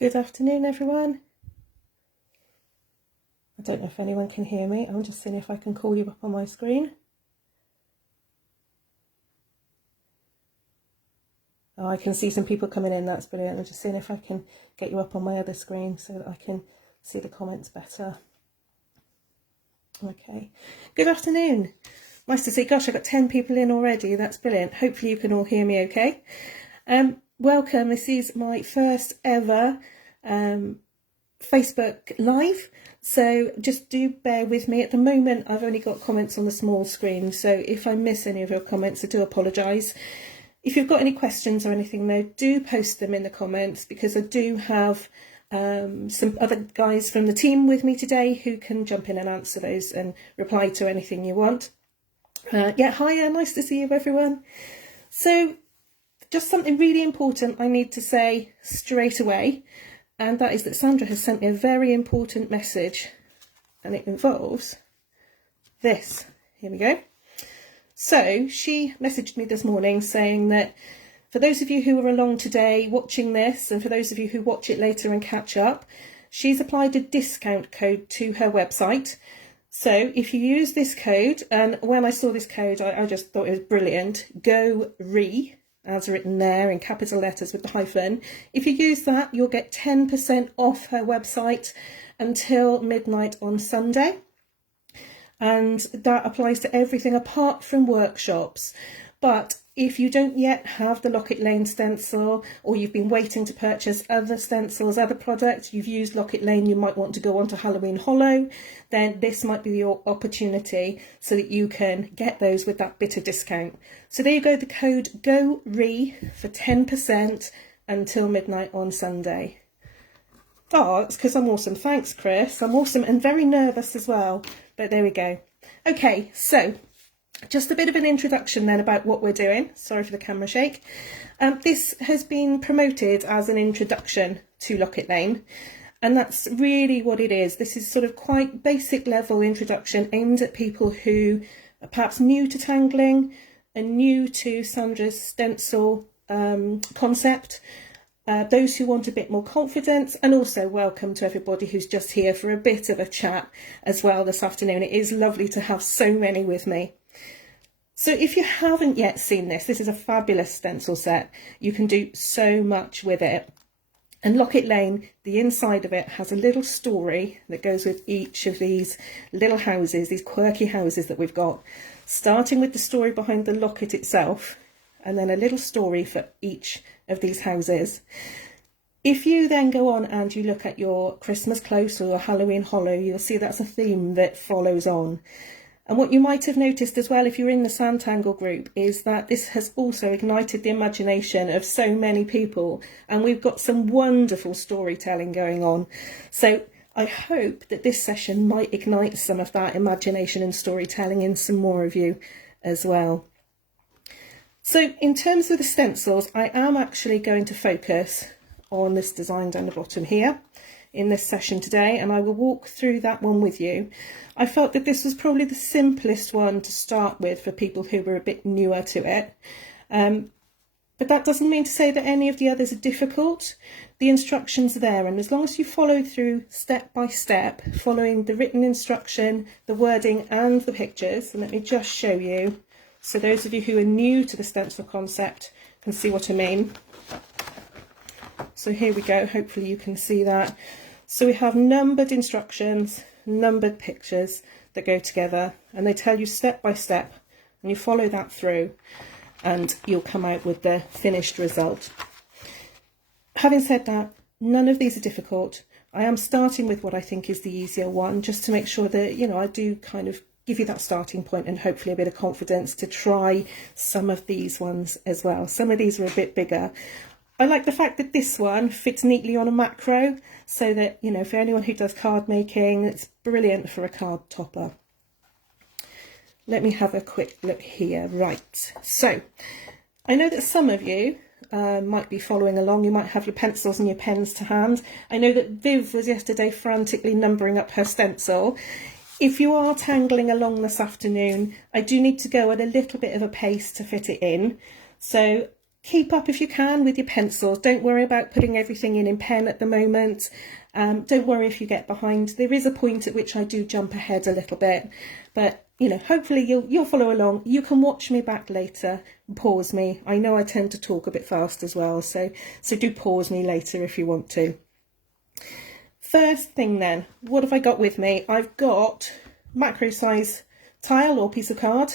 Good afternoon, everyone. I don't know if anyone can hear me. I'm just seeing if I can call you up on my screen. Oh, I can see some people coming in. That's brilliant. I'm just seeing if I can get you up on my other screen so that I can see the comments better. Okay. Good afternoon. Nice to see. Gosh, I've got 10 people in already. That's brilliant. Hopefully you can all hear me okay. Welcome. This is my first ever Facebook Live. So just do bear with me. At the moment, I've only got comments on the small screen. So if I miss any of your comments, I do apologise. If you've got any questions or anything though, do post them in the comments, because I do have some other guys from the team with me today who can jump in and answer those and reply to anything you want. Yeah, hiya, nice to see you everyone. So just something really important I need to say straight away, and that is that Sandra has sent me a very important message, and it involves this. Here we go. So she messaged me this morning saying that for those of you who are along today watching this, and for those of you who watch it later and catch up, she's applied a discount code to her website. So if you use this code, and when I saw this code, I just thought it was brilliant, GORE, as written there in capital letters with the hyphen. If you use that, you'll get 10% off her website until midnight on Sunday. And that applies to everything apart from workshops. But if you don't yet have the Locket Lane stencil, or you've been waiting to purchase other stencils, other products, you've used Locket Lane, you might want to go on to Halloween Hollow, then this might be your opportunity so that you can get those with that bit of discount. So there you go, the code GORE for 10% until midnight on Sunday. Oh, it's because I'm awesome. Thanks, Chris. I'm awesome and very nervous as well. But there we go. Okay, so just a bit of an introduction then about what we're doing. Sorry for the camera shake. This has been promoted as an introduction to Locket Lane, and that's really what it is. This is sort of quite basic level introduction aimed at people who are perhaps new to tangling and new to Sandra's stencil concept. Those who want a bit more confidence, and also welcome to everybody who's just here for a bit of a chat as well this afternoon. It is lovely to have so many with me. So if you haven't yet seen this, this is a fabulous stencil set. You can do so much with it. And Locket Lane, the inside of it has a little story that goes with each of these little houses, these quirky houses that we've got, starting with the story behind the locket itself, and then a little story for each of these houses. If you then go on and you look at your Christmas Close or your Halloween Hollow, you'll see that's a theme that follows on. And what you might have noticed as well, if you're in the Sanntangle group, is that this has also ignited the imagination of so many people, and we've got some wonderful storytelling going on. So I hope that this session might ignite some of that imagination and storytelling in some more of you as well. So in terms of the stencils, I am actually going to focus on this design down the bottom here in this session today, and I will walk through that one with you. I felt that this was probably the simplest one to start with for people who were a bit newer to it. But that doesn't mean to say that any of the others are difficult. The instructions are there, and as long as you follow through step by step, following the written instruction, the wording and the pictures, and let me just show you, so those of you who are new to the stencil concept can see what I mean. So here we go, hopefully you can see that. So we have numbered instructions, numbered pictures that go together, and they tell you step by step, and you follow that through and you'll come out with the finished result. Having said that, none of these are difficult. I am starting with what I think is the easier one, just to make sure that, you know, I do kind of give you that starting point and hopefully a bit of confidence to try some of these ones as well. Some of these are a bit bigger. I like the fact that this one fits neatly on a macro, so that, you know, for anyone who does card making, it's brilliant for a card topper. Let me have a quick look here. Right, so I know that some of you might be following along. You might have your pencils and your pens to hand. I know that Viv was yesterday frantically numbering up her stencil. If you are tangling along this afternoon, I do need to go at a little bit of a pace to fit it in. So keep up if you can with your pencils. Don't worry about putting everything in pen at the moment. Don't worry if you get behind. There is a point at which I do jump ahead a little bit, but you know, hopefully you'll follow along. You can watch me back later and pause me. I know I tend to talk a bit fast as well, so do pause me later if you want to. First thing then, what have I got with me? I've got macro size tile or piece of card.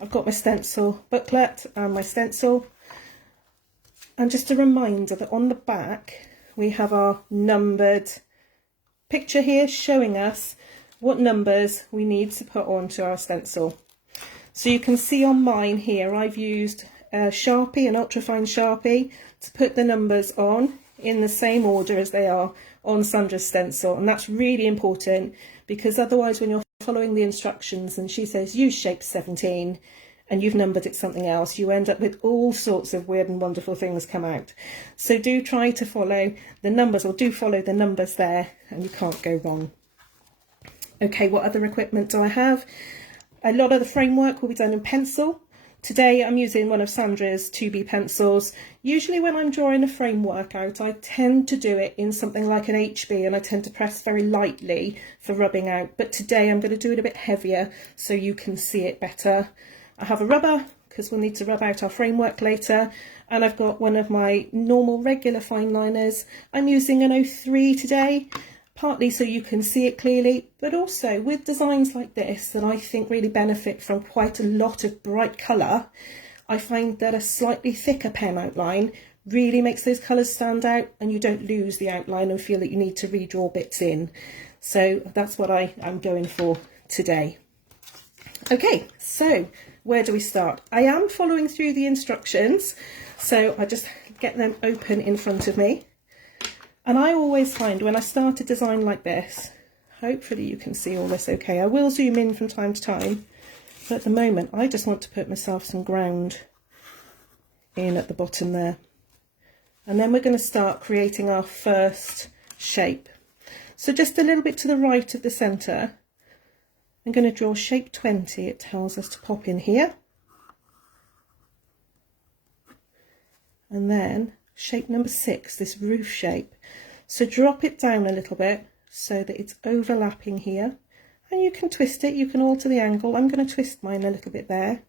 I've got my stencil booklet and my stencil. And just a reminder that on the back we have our numbered picture here showing us what numbers we need to put onto our stencil. So you can see on mine here I've used a Sharpie, an ultrafine Sharpie, to put the numbers on in the same order as they are on Sandra's stencil, and that's really important because otherwise when you're following the instructions and she says use shape 17 and you've numbered it something else, you end up with all sorts of weird and wonderful things come out. So do try to follow the numbers, or do follow the numbers there, and you can't go wrong. Okay, what other equipment do I have? A lot of the framework will be done in pencil. Today I'm using one of Sandra's 2B pencils. Usually when I'm drawing a framework out, I tend to do it in something like an HB, and I tend to press very lightly for rubbing out. But today I'm going to do it a bit heavier so you can see it better. I have a rubber because we'll need to rub out our framework later, and I've got one of my normal regular fine liners. I'm using an 03 today, partly so you can see it clearly, but also with designs like this that I think really benefit from quite a lot of bright colour. I find that a slightly thicker pen outline really makes those colours stand out, and you don't lose the outline and feel that you need to redraw bits in. So that's what I'm going for today. Okay, so where do we start? I am following through the instructions, so I just get them open in front of me. And I always find when I start a design like this, hopefully you can see all this okay. I will zoom in from time to time, but at the moment I just want to put myself some ground in at the bottom there. And then we're going to start creating our first shape. So just a little bit to the right of the centre, I'm going to draw shape 20, it tells us to pop in here. And then shape number 6, this roof shape. So drop it down a little bit so that it's overlapping here. And you can twist it, you can alter the angle. I'm going to twist mine a little bit there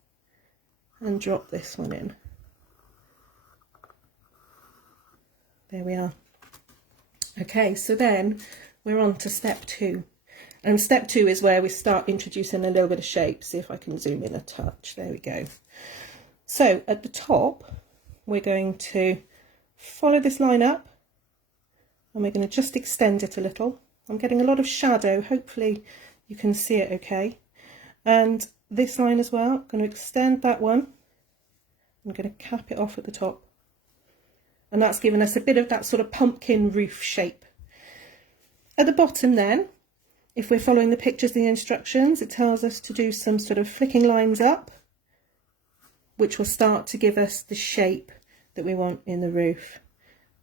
and drop this one in. There we are. Okay, so then we're on to step 2. And step 2 is where we start introducing a little bit of shape. See if I can zoom in a touch. There we go. So at the top, we're going to follow this line up, and we're going to just extend it a little. I'm getting a lot of shadow. Hopefully you can see it okay. And this line as well, I'm going to extend that one. I'm going to cap it off at the top. And that's given us a bit of that sort of pumpkin roof shape. At the bottom then, if we're following the pictures and the instructions, it tells us to do some sort of flicking lines up, which will start to give us the shape that we want in the roof.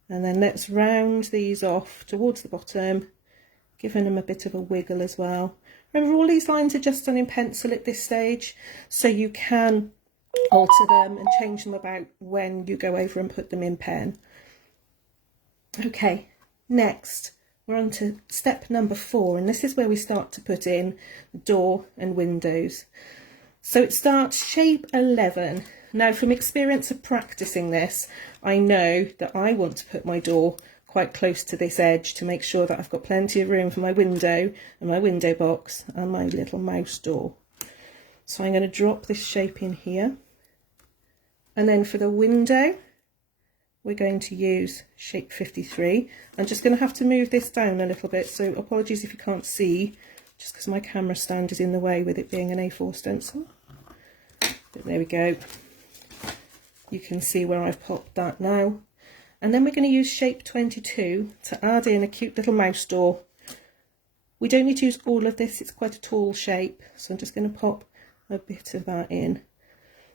And then let's round these off towards the bottom, giving them a bit of a wiggle as well. Remember, all these lines are just done in pencil at this stage, so you can alter them and change them about when you go over and put them in pen. Okay, next we're on to step number 4, and this is where we start to put in the door and windows. So it starts shape 11. Now, from experience of practicing this, I know that I want to put my door quite close to this edge to make sure that I've got plenty of room for my window and my window box and my little mouse door. So I'm going to drop this shape in here. And then for the window, we're going to use shape 53. I'm just going to have to move this down a little bit, so apologies if you can't see, just because my camera stand is in the way with it being an A4 stencil. But there we go. You can see where I've popped that now. And then we're going to use shape 22 to add in a cute little mouse door. We don't need to use all of this, it's quite a tall shape, so I'm just going to pop a bit of that in.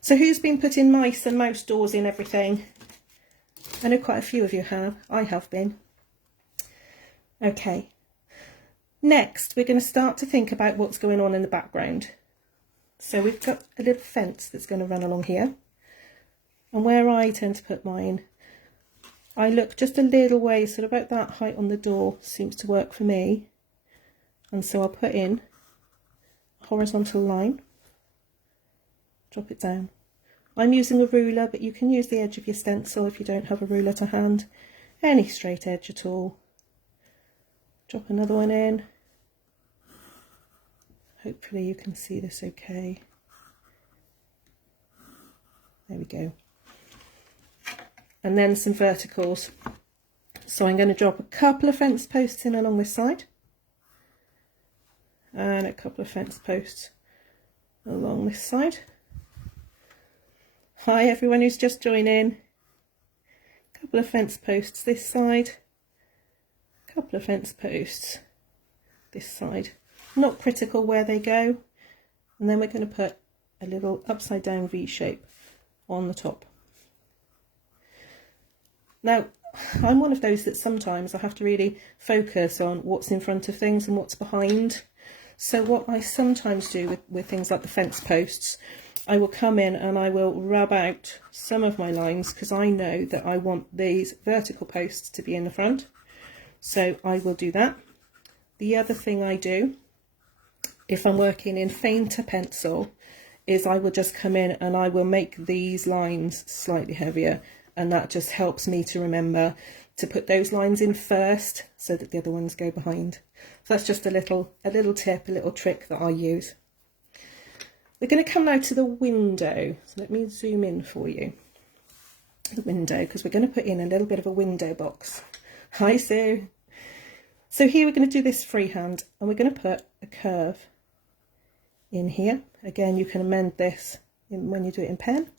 So who's been putting mice and mouse doors in everything? I know quite a few of you have. I have been. Okay. Next, we're going to start to think about what's going on in the background. So we've got a little fence that's going to run along here. And where I tend to put mine, I look just a little way, sort of about that height on the door seems to work for me. And so I'll put in a horizontal line, drop it down. I'm using a ruler, but you can use the edge of your stencil if you don't have a ruler to hand. Any straight edge at all. Drop another one in. Hopefully you can see this okay. There we go. And then some verticals. So I'm going to drop a couple of fence posts in along this side. And a couple of fence posts along this side. Hi everyone who's just joining. A couple of fence posts this side. A couple of fence posts this side. Not critical where they go. And then we're going to put a little upside down V shape on the top. Now, I'm one of those that sometimes I have to really focus on what's in front of things and what's behind. So what I sometimes do with things like the fence posts, I will come in and I will rub out some of my lines because I know that I want these vertical posts to be in the front. So I will do that. The other thing I do, if I'm working in fainter pencil, is I will just come in and I will make these lines slightly heavier, and that just helps me to remember to put those lines in first so that the other ones go behind. So that's just a little tip, a little trick that I use. We're going to come now to the window. So let me zoom in for you. The window, because we're going to put in a little bit of a window box. Hi Sue. So here we're going to do this freehand, and we're going to put a curve in here. Again, you can amend this when you do it in pen.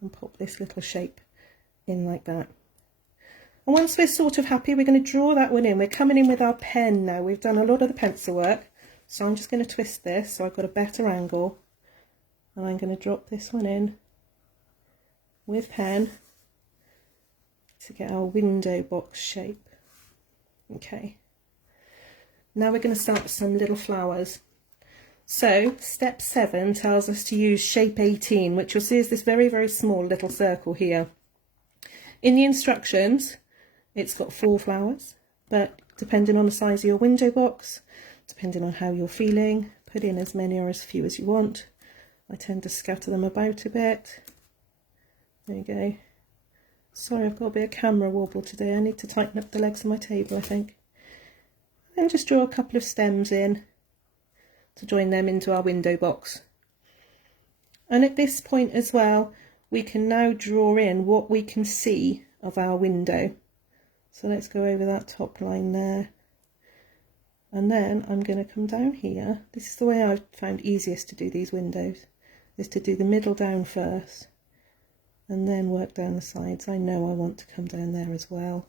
And pop this little shape in like that. And once we're sort of happy, we're going to draw that one in. We're coming in with our pen now. We've done a lot of the pencil work. So I'm just going to twist this so I've got a better angle. And I'm going to drop this one in with pen to get our window box shape. Okay. Now we're going to start with some little flowers. So step 7 tells us to use shape 18, which you'll see is this very, very small little circle here. In the instructions, it's got 4 flowers, but depending on the size of your window box, depending on how you're feeling, put in as many or as few as you want. I tend to scatter them about a bit. There you go. Sorry, I've got a bit of camera wobble today. I need to tighten up the legs of my table, I think. And just draw a couple of stems in to join them into our window box. And at this point as well, we can now draw in what we can see of our window. So let's go over that top line there. And then I'm going to come down here. This is the way I've found easiest to do these windows, is to do the middle down first and then work down the sides. I know I want to come down there as well.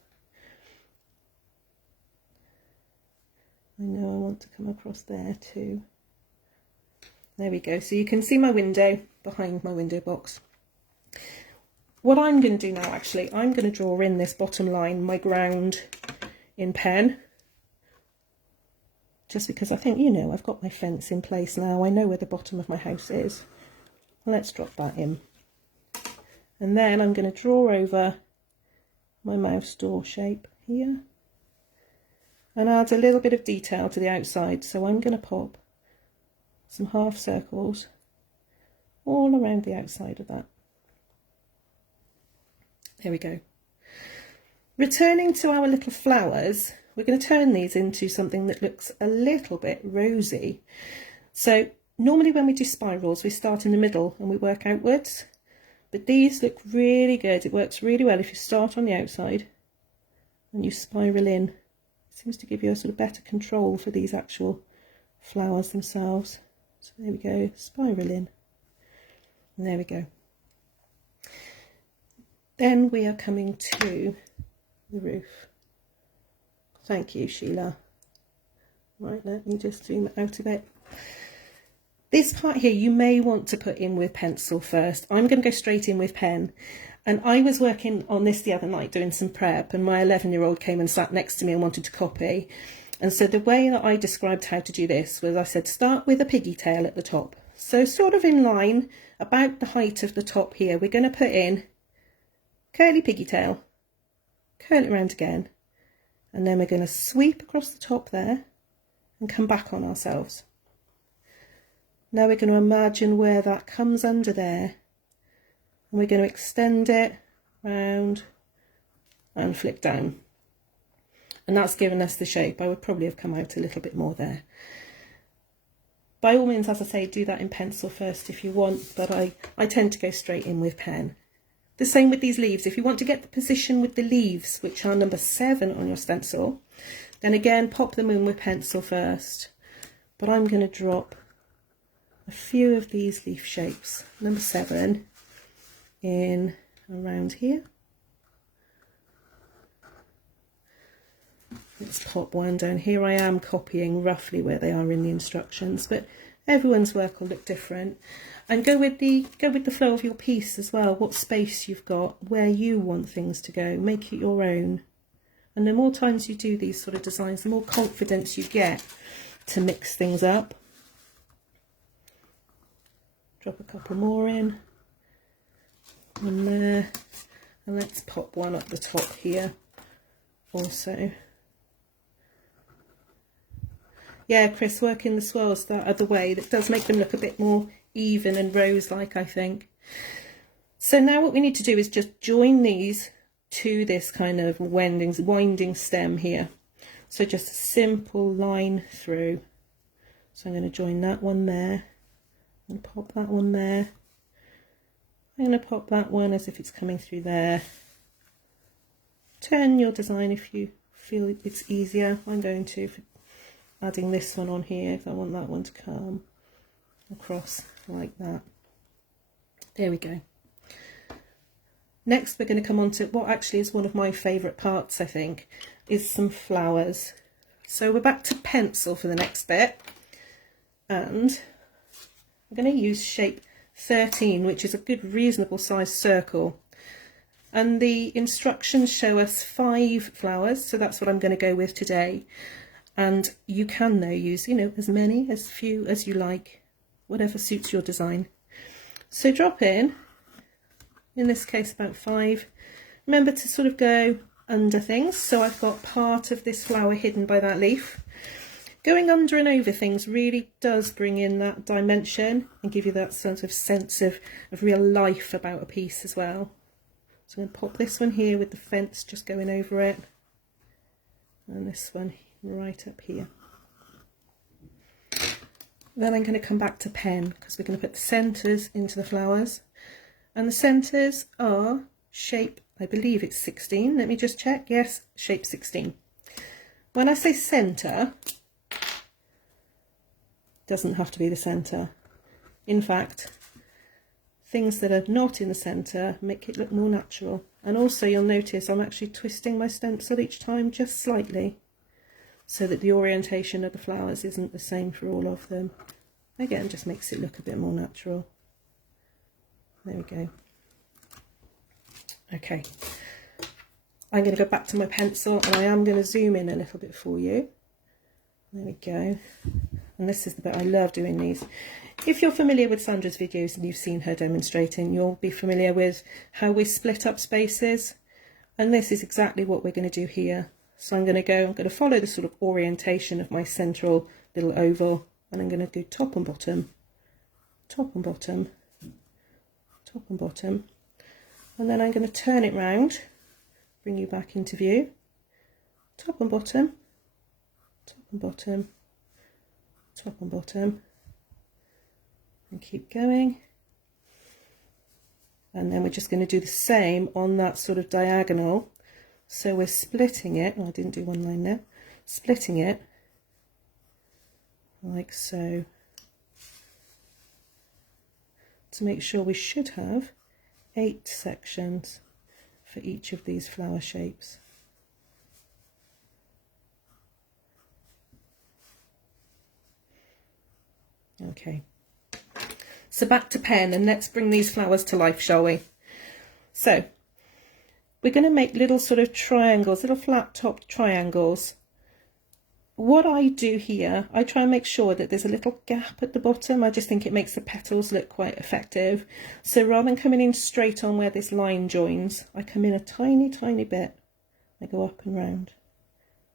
I know I want to come across there too. There we go. So you can see my window behind my window box. What I'm going to do now, actually, I'm going to draw in this bottom line, my ground, in pen. Just because I think, you know, I've got my fence in place now. I know where the bottom of my house is. Let's drop that in. And then I'm going to draw over my mouse door shape here. And add a little bit of detail to the outside. So I'm going to pop some half circles all around the outside of that. There we go. Returning to our little flowers, we're going to turn these into something that looks a little bit rosy. So normally when we do spirals, we start in the middle and we work outwards, but these look really good. It works really well if you start on the outside and you spiral in. It seems to give you a sort of better control for these actual flowers themselves. So there we go, spiral in, and there we go. Then we are coming to the roof. Thank you, Sheila. Right, let me just zoom out a bit. This part here you may want to put in with pencil first. I'm going to go straight in with pen. And I was working on this the other night doing some prep, and my 11-year-old came and sat next to me and wanted to copy. And so the way that I described how to do this was I said, start with a piggy tail at the top. So sort of in line, about the height of the top here, we're going to put in curly piggy tail, curl it round again, and then we're going to sweep across the top there and come back on ourselves. Now we're going to imagine where that comes under there, and we're going to extend it round and flip down. And that's given us the shape. I would probably have come out a little bit more there. By all means, as I say, do that in pencil first if you want, but I tend to go straight in with pen. The same with these leaves. If you want to get the position with the leaves, which are number 7 on your stencil, then again pop them in with pencil first. But I'm going to drop a few of these leaf shapes, number 7, in around here. Let's pop one down here. I am copying roughly where they are in the instructions, but everyone's work will look different. And go with the flow of your piece as well, what space you've got, where you want things to go, make it your own. And the more times you do these sort of designs, the more confidence you get to mix things up. Drop a couple more in, and there, and let's pop one up the top here also. Yeah, Chris, working the swirls that other way, that does make them look a bit more even and rose-like, I think. So now what we need to do is just join these to this kind of winding stem here. So just a simple line through. So I'm going to join that one there, and pop that one there. I'm going to pop that one as if it's coming through there. Turn your design if you feel it's easier. I'm going to, adding this one on here if I want that one to come across like that. There we go. Next we're going to come on to what actually is one of my favourite parts, I think, is some flowers. So we're back to pencil for the next bit, and I'm going to use shape 13, which is a good reasonable sized circle. And the instructions show us 5 flowers, so that's what I'm going to go with today. And you can though use, you know, as many, as few as you like, whatever suits your design. So drop in this case about 5. Remember to sort of go under things, so I've got part of this flower hidden by that leaf. Going under and over things really does bring in that dimension and give you that sort of sense of real life about a piece as well. So I'm going to pop this one here with the fence just going over it, and this one right up here. Then I'm going to come back to pen, because we're going to put the centres into the flowers, and the centres are shape, I believe it's 16, let me just check, yes, shape 16. When I say centre, doesn't have to be the centre. In fact, things that are not in the centre make it look more natural. And also you'll notice I'm actually twisting my stencil each time just slightly, so that the orientation of the flowers isn't the same for all of them. Again, just makes it look a bit more natural. There we go. Okay, I'm going to go back to my pencil, and I am going to zoom in a little bit for you. There we go. And this is the bit I love doing these. If you're familiar with Sandra's videos and you've seen her demonstrating, you'll be familiar with how we split up spaces. And this is exactly what we're going to do here. So I'm going to follow the sort of orientation of my central little oval, and I'm going to do top and bottom, top and bottom, top and bottom. And then I'm going to turn it round, bring you back into view, top and bottom, top and bottom, top and bottom, and keep going. And then we're just going to do the same on that sort of diagonal. So we're splitting it, I didn't do one line there, splitting it like so, to make sure we should have 8 sections for each of these flower shapes. Okay, so back to pen, and let's bring these flowers to life, shall we? So we're going to make little sort of triangles, little flat topped triangles what I do here, I try and make sure that there's a little gap at the bottom. I just think it makes the petals look quite effective. So rather than coming in straight on where this line joins, I come in a tiny, tiny bit. I go up and round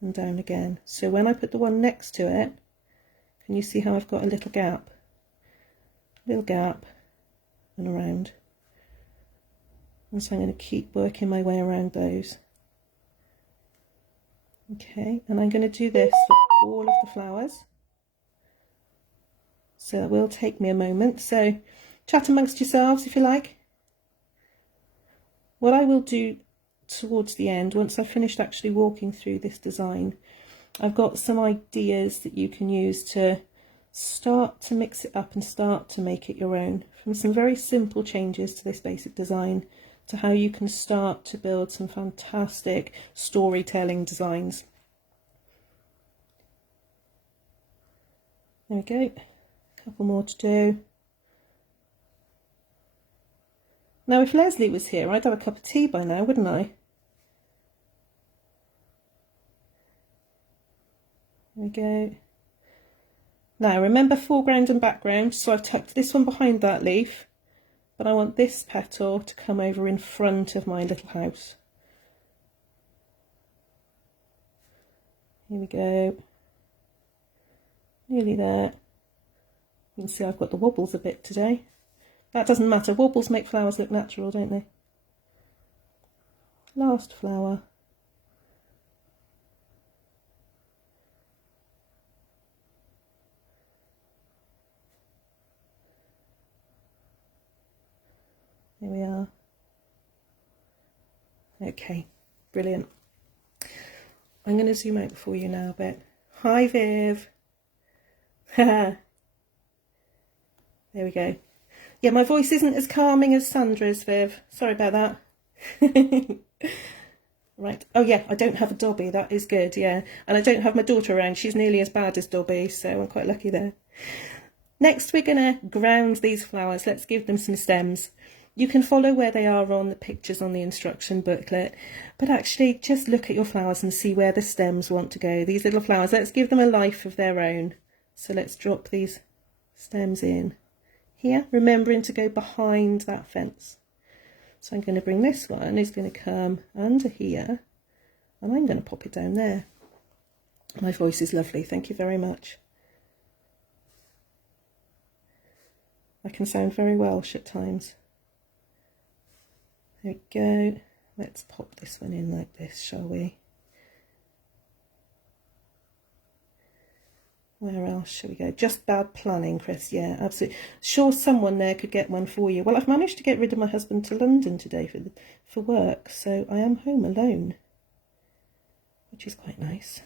and down again. So when I put the one next to it, can you see how I've got a little gap? Little gap and around. And so I'm going to keep working my way around those. Okay, and I'm going to do this for all of the flowers. So it will take me a moment. So chat amongst yourselves if you like. What I will do towards the end, once I've finished actually walking through this design, I've got some ideas that you can use to start to mix it up and start to make it your own. From some very simple changes to this basic design to how you can start to build some fantastic storytelling designs. There we go, a couple more to do. Now if Leslie was here, I'd have a cup of tea by now, wouldn't I? There we go. Now remember foreground and background, so I've tucked this one behind that leaf, but I want this petal to come over in front of my little house. Here we go. Nearly there. You can see I've got the wobbles a bit today. That doesn't matter, wobbles make flowers look natural, don't they? Last flower. There we are. Okay, brilliant. I'm going to zoom out for you now a bit. Hi Viv. There we go. Yeah, my voice isn't as calming as Sandra's, Viv. Sorry about that. Right. Oh yeah, I don't have a Dobby. That is good, yeah. And I don't have my daughter around. She's nearly as bad as Dobby, so I'm quite lucky there. Next, we're going to ground these flowers. Let's give them some stems. You can follow where they are on the pictures on the instruction booklet, but actually just look at your flowers and see where the stems want to go. These little flowers, let's give them a life of their own. So let's drop these stems in here, remembering to go behind that fence. So I'm going to bring this one, it's going to come under here, and I'm going to pop it down there. My voice is lovely, thank you very much. I can sound very Welsh at times. There we go. Let's pop this one in like this, shall we? Where else shall we go? Just bad planning, Chris. Yeah, absolutely. Sure, someone there could get one for you. Well, I've managed to get rid of my husband to London today for work, so I am home alone, which is quite nice.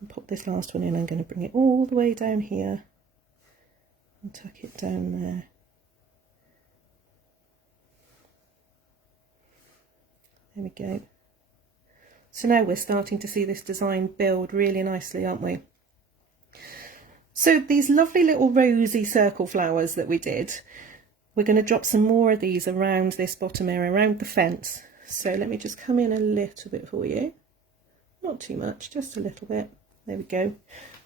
And pop this last one in. I'm going to bring it all the way down here and tuck it down there. There we go. So now we're starting to see this design build really nicely, aren't we? So these lovely little rosy circle flowers that we did, we're going to drop some more of these around this bottom area, around the fence. So let me just come in a little bit for you. Not too much, just a little bit. There we go.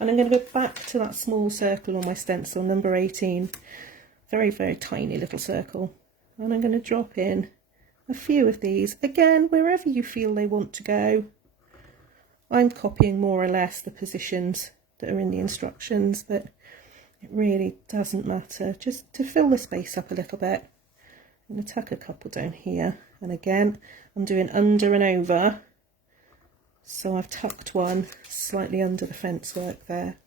And I'm going to go back to that small circle on my stencil, number 18. Very, very tiny little circle. And I'm going to drop in a few of these, again, wherever you feel they want to go. I'm copying more or less the positions that are in the instructions, but it really doesn't matter, just to fill the space up a little bit. I'm going to tuck a couple down here, and again I'm doing under and over, so I've tucked one slightly under the fence work there.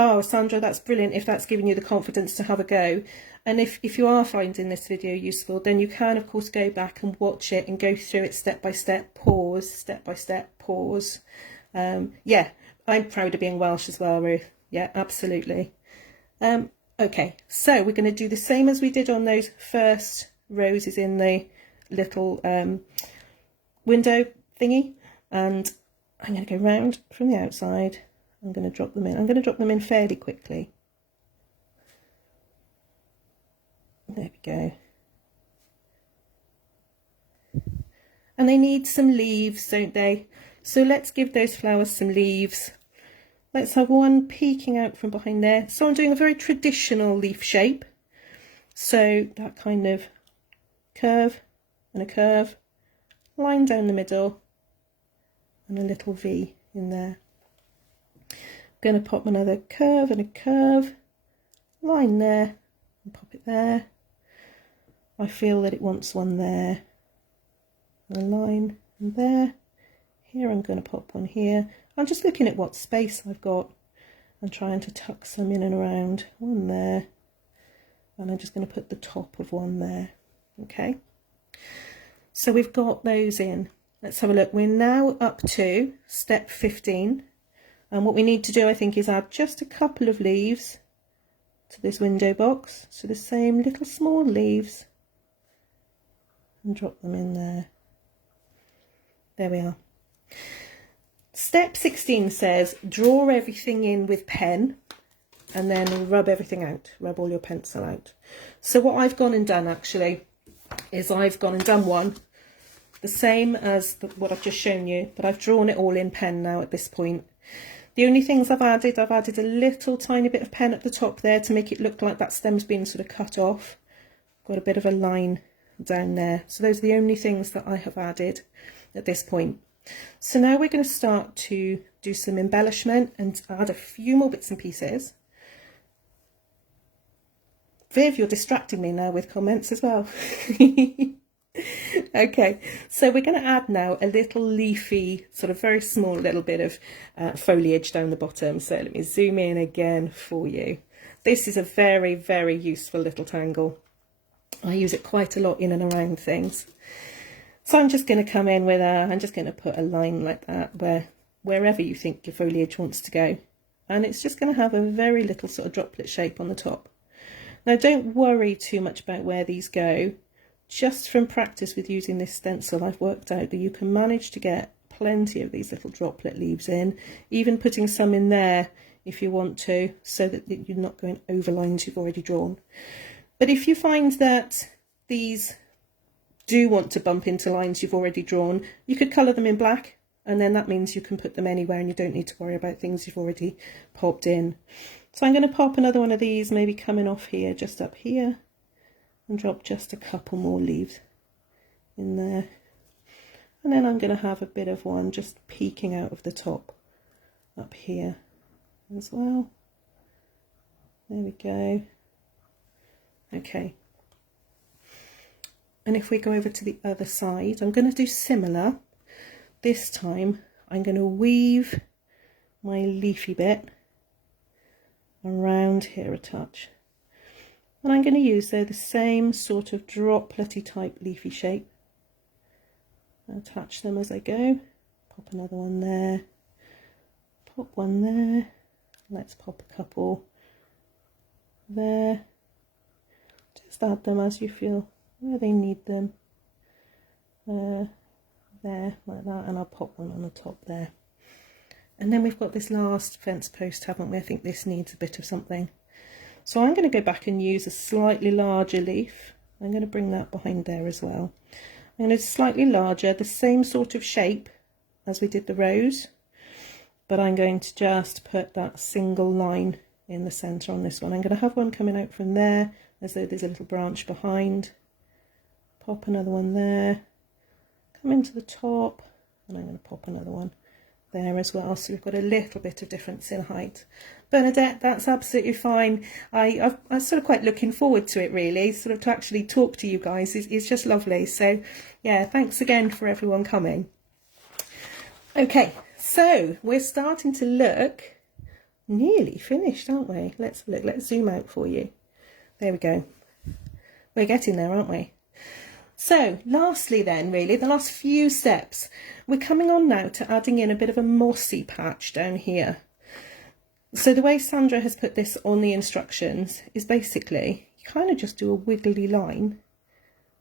Oh, Sandra, that's brilliant if that's giving you the confidence to have a go. And if you are finding this video useful, then you can, of course, go back and watch it and go through it step by step, pause, step by step, pause. Yeah, I'm proud of being Welsh as well, Ruth. Yeah, absolutely. Okay, so we're going to do the same as we did on those first roses in the little window thingy. And I'm going to go round from the outside. I'm going to drop them in. I'm going to drop them in fairly quickly. There we go. and they need some leaves, don't they? So let's give those flowers some leaves. Let's have one peeking out from behind there. So I'm doing a very traditional leaf shape. So that kind of curve and a curve, line down the middle, and a little V in there. I'm going to pop another curve and a curve, line there, and pop it there. I feel that it wants one there, and a line there. Here I'm going to pop one here. I'm just looking at what space I've got and trying to tuck some in and around. One there, and I'm just going to put the top of one there. Okay, so we've got those in. Let's have a look. We're now up to step 15, and what we need to do, I think, is add just a couple of leaves to this window box. So the same little small leaves, and drop them in there. There we are. Step 16 says draw everything in with pen and then rub everything out, rub all your pencil out. So what I've gone and done actually is I've gone and done one, the same as what I've just shown you, but I've drawn it all in pen now at this point. The only things I've added a little tiny bit of pen at the top there to make it look like that stem's been sort of cut off. Got a bit of a line down there. So those are the only things that I have added at this point. So now we're going to start to do some embellishment and add a few more bits and pieces. Viv, you're distracting me now with comments as well. Okay, so we're going to add now a little leafy, sort of very small little bit of foliage down the bottom. So let me zoom in again for you. This is a very, very useful little tangle. I use it quite a lot in and around things. So I'm just going to come in with I'm just going to put a line like that wherever you think your foliage wants to go. And it's just going to have a very little sort of droplet shape on the top. Now don't worry too much about where these go. Just from practice with using this stencil, I've worked out that you can manage to get plenty of these little droplet leaves in, even putting some in there if you want to, so that you're not going over lines you've already drawn. But if you find that these do want to bump into lines you've already drawn, you could colour them in black, and then that means you can put them anywhere and you don't need to worry about things you've already popped in. So I'm going to pop another one of these, maybe coming off here, just up here, and drop just a couple more leaves in there. And then I'm going to have a bit of one just peeking out of the top up here as well. There we go. Okay. And if we go over to the other side, I'm going to do similar. This time I'm going to weave my leafy bit around here a touch. And I'm going to use the same sort of dropletty type leafy shape. Attach them as I go. Pop another one there. Pop one there. Let's pop a couple there. Just add them as you feel where they need them. There, like that, and I'll pop one on the top there. And then we've got this last fence post, haven't we? I think this needs a bit of something. So I'm going to go back and use a slightly larger leaf. I'm going to bring that behind there as well. I'm going to slightly larger, the same sort of shape as we did the rose, but I'm going to just put that single line in the centre on this one. I'm going to have one coming out from there as though there's a little branch behind. Pop another one there, come into the top, and I'm going to pop another one there as well. So we've got a little bit of difference in height. Bernadette, that's absolutely fine. I'm sort of quite looking forward to it, really, sort of to actually talk to you guys is just lovely. So yeah, thanks again for everyone coming. Okay, so we're starting to look nearly finished, aren't we? Let's look, let's zoom out for you. There we go. We're getting there, aren't we? So lastly then, really, the last few steps, we're coming on now to adding in a bit of a mossy patch down here. So the way Sandra has put this on the instructions is basically, you kind of just do a wiggly line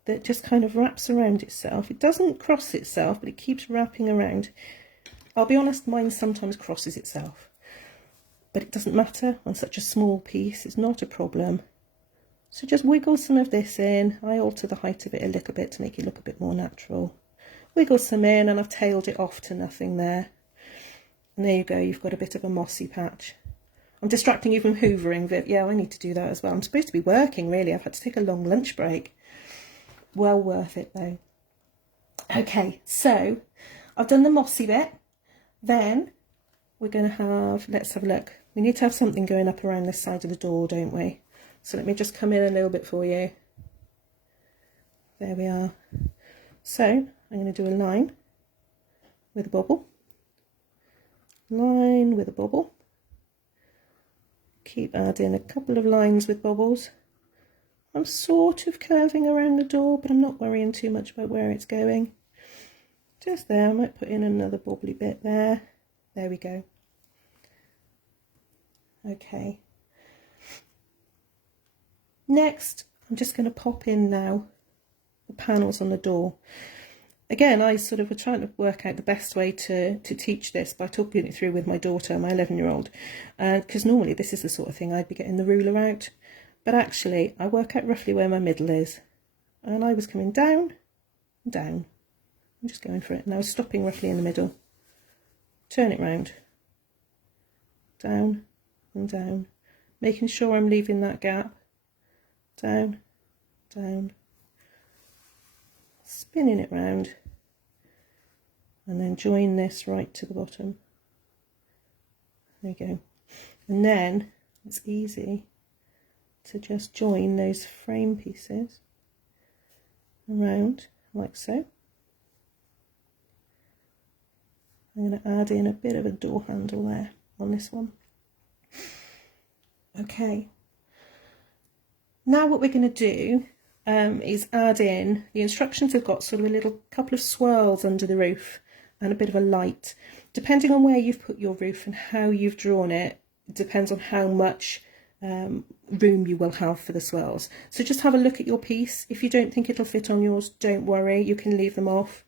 that just kind of wraps around itself. It doesn't cross itself, but it keeps wrapping around. I'll be honest, mine sometimes crosses itself, but it doesn't matter on such a small piece, it's not a problem. So just wiggle some of this in. I alter the height of it a little bit to make it look a bit more natural. wiggle some in, and I've tailed it off to nothing there. And there you go, you've got a bit of a mossy patch. I'm distracting you from hoovering, Viv. Yeah, I need to do that as well. I'm supposed to be working, really. I've had to take a long lunch break. Well worth it, though. Okay, so I've done the mossy bit. Then we're going to have, let's have a look. We need to have something going up around this side of the door, don't we? So let me just come in a little bit for you. There we are. So I'm going to do a line with a bobble. Line with a bobble. Keep adding a couple of lines with bobbles. I'm sort of curving around the door, but I'm not worrying too much about where it's going. Just there, I might put in another bobbly bit there. There we go. Okay. Next, I'm just going to pop in now the panels on the door. Again, I sort of were trying to work out the best way to teach this by talking it through with my daughter, my 11-year-old, because normally this is the sort of thing I'd be getting the ruler out, but actually I work out roughly where my middle is, and I was coming down, down, I'm just going for it, and I was stopping roughly in the middle. Turn it round, down and down, making sure I'm leaving that gap, down, down, spinning it round, and then join this right to the bottom. There you go. And then it's easy to just join those frame pieces around like so. I'm going to add in a bit of a door handle there on this one. Okay. Now what we're going to do is add in, the instructions have got sort of a little couple of swirls under the roof and a bit of a light. Depending on where you've put your roof and how you've drawn it, depends on how much room you will have for the swirls. So just have a look at your piece. If you don't think it'll fit on yours, don't worry, you can leave them off.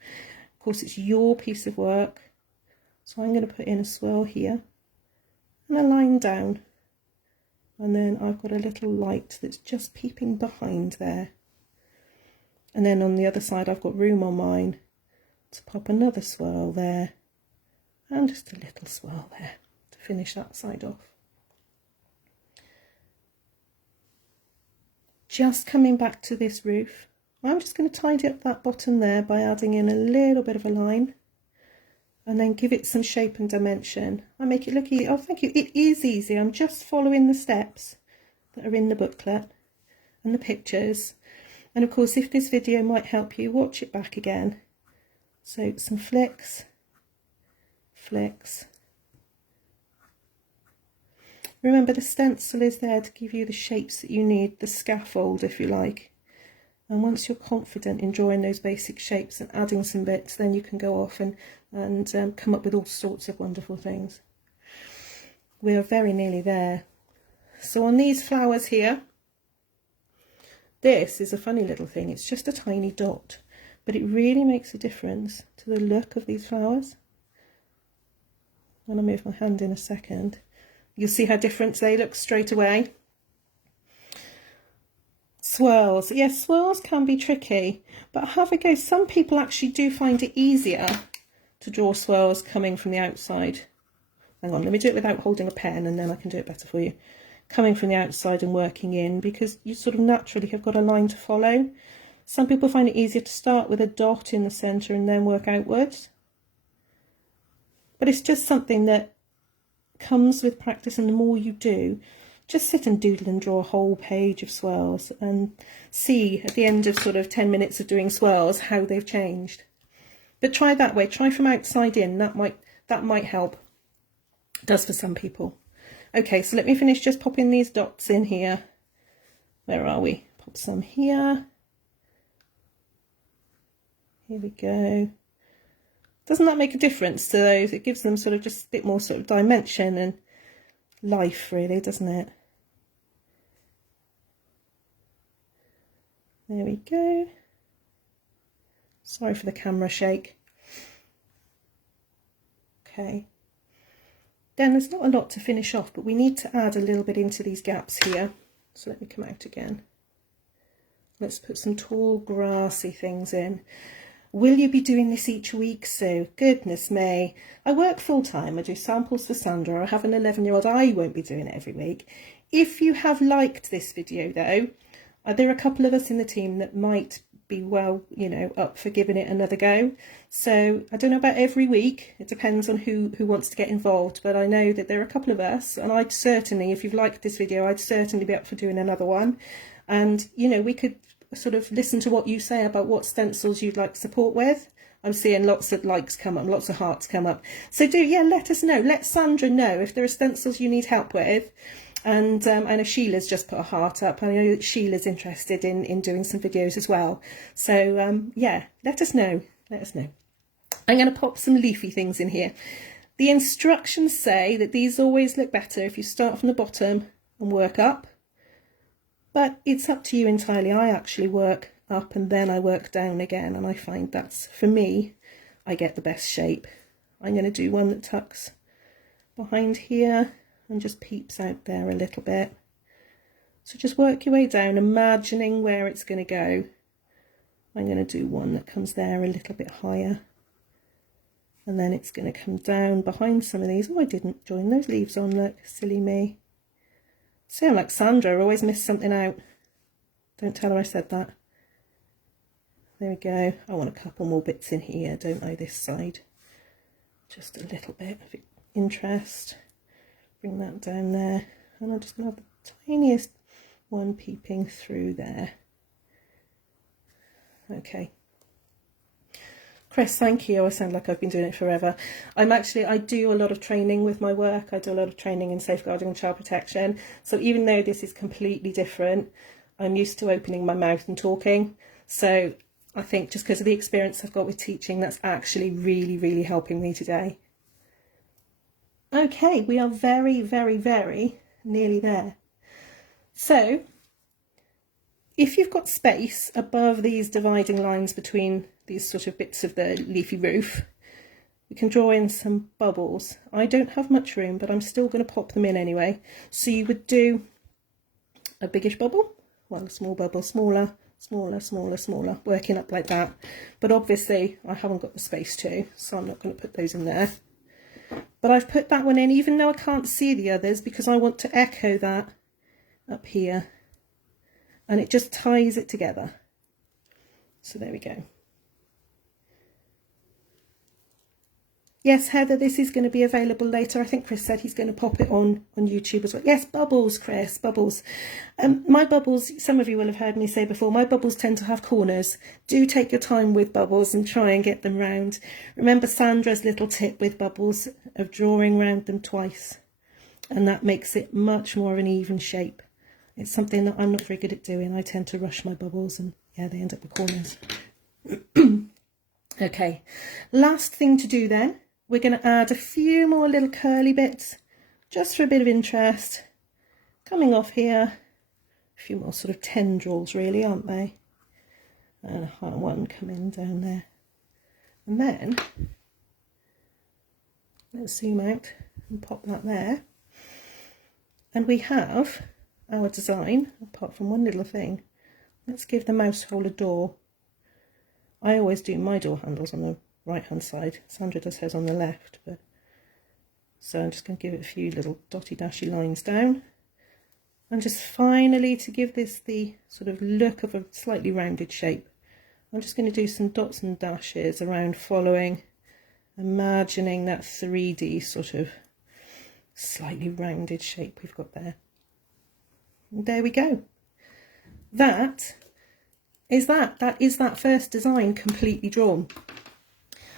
Of course, it's your piece of work. So I'm going to put in a swirl here and a line down. And then I've got a little light that's just peeping behind there. And then on the other side, I've got room on mine to pop another swirl there and just a little swirl there to finish that side off. Just coming back to this roof, I'm just going to tidy up that bottom there by adding in a little bit of a line and then give it some shape and dimension. I make it look easy. Oh, thank you. It is easy. I'm just following the steps that are in the booklet and the pictures. And of course, if this video might help you, watch it back again. So some flicks, flicks. Remember, the stencil is there to give you the shapes that you need, the scaffold, if you like. And once you're confident in drawing those basic shapes and adding some bits, then you can go off and come up with all sorts of wonderful things. We are very nearly there. So on these flowers here, this is a funny little thing. It's just a tiny dot, but it really makes a difference to the look of these flowers. When I move my hand in a second, you'll see how different they look straight away. Swirls. Yes, swirls can be tricky, but have a go. Some people actually do find it easier to draw swirls coming from the outside. Hang on, let me do it without holding a pen and then I can do it better for you. Coming from the outside and working in, because you sort of naturally have got a line to follow. Some people find it easier to start with a dot in the centre and then work outwards. But it's just something that comes with practice, and the more you do, just sit and doodle and draw a whole page of swirls and see at the end of sort of 10 minutes of doing swirls how they've changed. But try that way, try from outside in, that might help. It does for some people. Okay, so let me finish just popping these dots in here. Where are we? Pop some here. Here we go. Doesn't that make a difference to those? It gives them sort of just a bit more sort of dimension and life, really, doesn't it? There we go. Sorry for the camera shake. Okay. Then there's not a lot to finish off, but we need to add a little bit into these gaps here. So let me come out again. Let's put some tall grassy things in. Will you be doing this each week, Sue? Goodness me. I work full time. I do samples for Sandra. I have an 11-year-old. I won't be doing it every week. If you have liked this video though, there are a couple of us in the team that might be well, you know, up for giving it another go. So I don't know about every week. It depends on who wants to get involved. But I know that there are a couple of us, and I'd certainly, if you've liked this video, I'd certainly be up for doing another one. And, you know, we could sort of listen to what you say about what stencils you'd like support with. I'm seeing lots of likes come up, lots of hearts come up. So yeah, let us know. Let Sandra know if there are stencils you need help with. And I know Sheila's just put a heart up. I know that Sheila's interested in doing some videos as well. So yeah, let us know. Let us know. I'm going to pop some leafy things in here. The instructions say that these always look better if you start from the bottom and work up. But it's up to you entirely. I actually work up and then I work down again, and I find that's, for me, I get the best shape. I'm going to do one that tucks behind here and just peeps out there a little bit. So just work your way down, imagining where it's going to go. I'm going to do one that comes there a little bit higher. And then it's going to come down behind some of these. Oh, I didn't join those leaves on, look, silly me. See, I'm like Sandra, I always miss something out. Don't tell her I said that. There we go. I want a couple more bits in here, don't I, this side? Just a little bit of interest. Bring that down there. And I'm just going to have the tiniest one peeping through there. Okay. Chris, thank you. I sound like I've been doing it forever. I do a lot of training with my work. I do a lot of training in safeguarding and child protection. So even though this is completely different, I'm used to opening my mouth and talking. So I think just because of the experience I've got with teaching, that's actually really, really helping me today. Okay, we are very, very, very nearly there. So if you've got space above these dividing lines between these sort of bits of the leafy roof, we can draw in some bubbles. I don't have much room, but I'm still going to pop them in anyway. So you would do a biggish bubble, well, a small bubble, smaller, smaller, smaller, smaller, working up like that. But obviously I haven't got the space to, so I'm not going to put those in there. But I've put that one in, even though I can't see the others, because I want to echo that up here. And it just ties it together. So there we go. Yes, Heather, this is going to be available later. I think Chris said he's going to pop it on YouTube as well. Yes, bubbles, Chris, bubbles. My bubbles, some of you will have heard me say before, my bubbles tend to have corners. Do take your time with bubbles and try and get them round. Remember Sandra's little tip with bubbles of drawing round them twice. And that makes it much more of an even shape. It's something that I'm not very good at doing. I tend to rush my bubbles and yeah, they end up with corners. Okay, last thing to do then. We're going to add a few more little curly bits, just for a bit of interest. Coming off here, a few more sort of tendrils really, aren't they? And one coming down there. And then, let's zoom out and pop that there. And we have our design, apart from one little thing. Let's give the mouse hole a door. I always do my door handles on the right hand side. Sandra does hers on the left, but so I'm just going to give it a few little dotty dashy lines down, and just finally, to give this the sort of look of a slightly rounded shape, I'm just going to do some dots and dashes around, following, imagining that 3D sort of slightly rounded shape we've got there. And there we go. That is that first design completely drawn.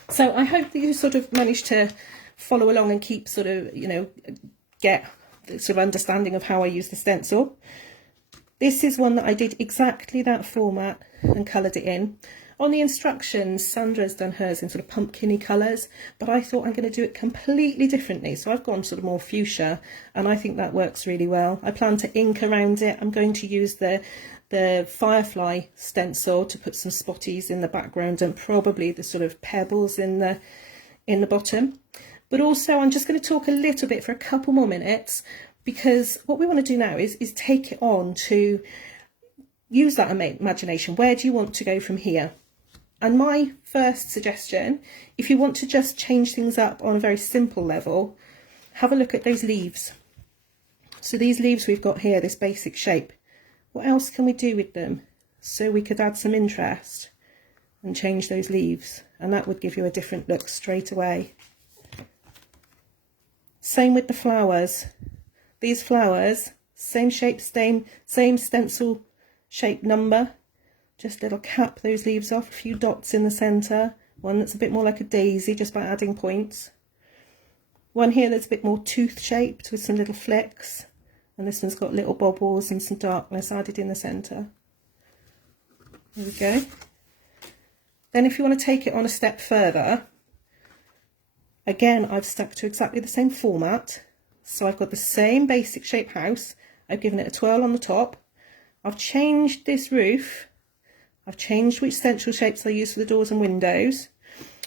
So I hope that you sort of managed to follow along and keep sort of, you know, get the sort of understanding of how I use the stencil. This is one that I did exactly that format and coloured it in. On the instructions, Sandra's done hers in sort of pumpkin-y colours, but I thought I'm going to do it completely differently. So I've gone sort of more fuchsia, and I think that works really well. I plan to ink around it. I'm going to use the firefly stencil to put some spotties in the background, and probably the sort of pebbles in the bottom. But also I'm just going to talk a little bit for a couple more minutes, because what we want to do now is take it on to use that imagination. Where do you want to go from here? And my first suggestion, if you want to just change things up on a very simple level, have a look at those leaves. So these leaves we've got here, this basic shape, what else can we do with them? So we could add some interest and change those leaves, and that would give you a different look straight away. Same with the flowers. These flowers, same shape, same stencil shape number. Just a little cap those leaves off, a few dots in the centre. One that's a bit more like a daisy, just by adding points. One here that's a bit more tooth shaped with some little flicks. And this one's got little bobbles and some darkness added in the centre. There we go. Then if you want to take it on a step further, again, I've stuck to exactly the same format. So I've got the same basic shape house. I've given it a twirl on the top. I've changed this roof. I've changed which stencil shapes I use for the doors and windows.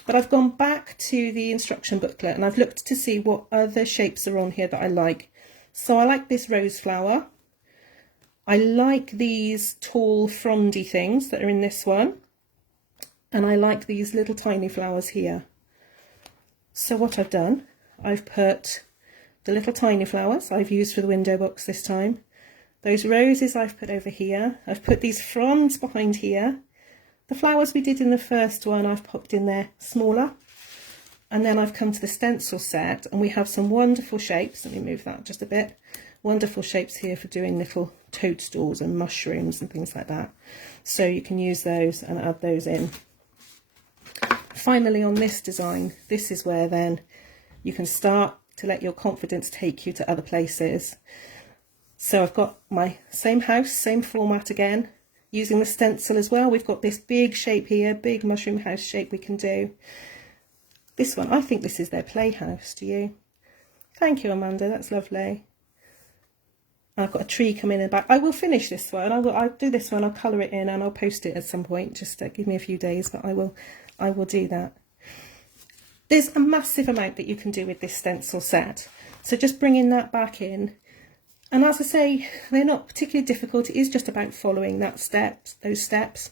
But I've gone back to the instruction booklet and I've looked to see what other shapes are on here that I like. So I like this rose flower. I like these tall frondy things that are in this one. And I like these little tiny flowers here. So what I've done, I've put the little tiny flowers I've used for the window box this time. Those roses I've put over here. I've put these fronds behind here. The flowers we did in the first one I've popped in there smaller. And then I've come to the stencil set and we have some wonderful shapes. Let me move that just a bit. Wonderful shapes here for doing little toadstools and mushrooms and things like that. So you can use those and add those in. Finally, on this design, this is where then you can start to let your confidence take you to other places. So I've got my same house, same format again, using the stencil as well. We've got this big shape here, big mushroom house shape we can do. This one, I think this is their playhouse, do you? Thank you, Amanda, that's lovely. I've got a tree coming in the back. I will finish this one. I'll do this one, I'll colour it in and I'll post it at some point. Just give me a few days, but I will do that. There's a massive amount that you can do with this stencil set. So just bringing that back in. And as I say, they're not particularly difficult. It is just about following those steps.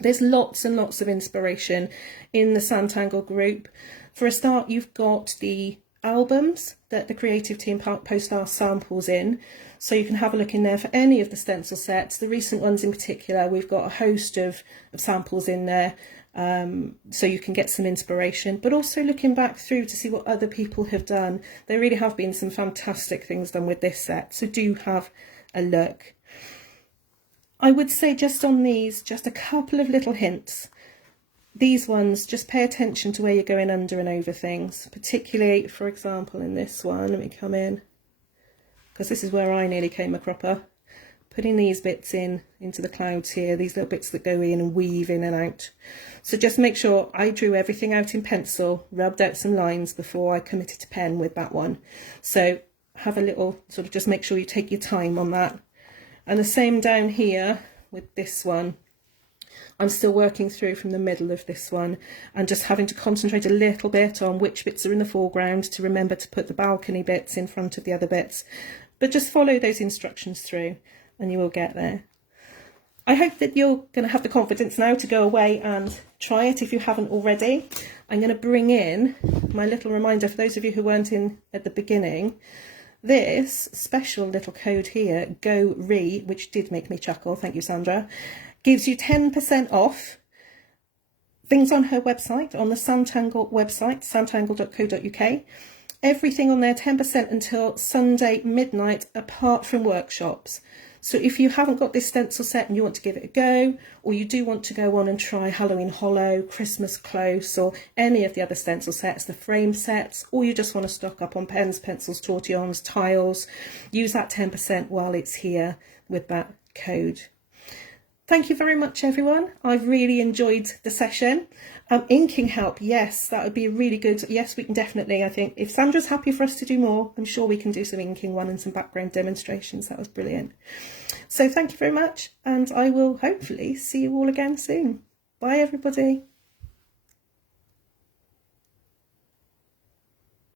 There's lots and lots of inspiration in the Sanntangle group. For a start, you've got the albums that the creative team post our samples in, so you can have a look in there for any of the stencil sets. The recent ones in particular, we've got a host of samples in there, so you can get some inspiration, but also looking back through to see what other people have done. There really have been some fantastic things done with this set, so do have a look. I would say just on these, just a couple of little hints. These ones, just pay attention to where you're going under and over things, particularly, for example, in this one. Let me come in, because this is where I nearly came a cropper. Putting these bits into the clouds here, these little bits that go in and weave in and out. So just make sure I drew everything out in pencil, rubbed out some lines before I committed to pen with that one. So have a little, sort of just make sure you take your time on that. And the same down here with this one. I'm still working through from the middle of this one and just having to concentrate a little bit on which bits are in the foreground to remember to put the balcony bits in front of the other bits. But just follow those instructions through and you will get there. I hope that you're going to have the confidence now to go away and try it if you haven't already. I'm going to bring in my little reminder for those of you who weren't in at the beginning. This special little code here, GORE, which did make me chuckle, thank you Sandra, gives you 10% off things on her website, on the Sanntangle website, sanntangle.co.uk. Everything on there 10% until Sunday midnight, apart from workshops. So if you haven't got this stencil set and you want to give it a go, or you do want to go on and try Halloween Hollow, Christmas Close, or any of the other stencil sets, the frame sets, or you just want to stock up on pens, pencils, tortillons, tiles, use that 10% while it's here with that code. Thank you very much, everyone. I've really enjoyed the session. Inking help, yes, that would be really good. Yes, we can definitely, I think, if Sandra's happy for us to do more, I'm sure we can do some inking one and some background demonstrations. That was brilliant. So thank you very much, and I will hopefully see you all again soon. Bye, everybody.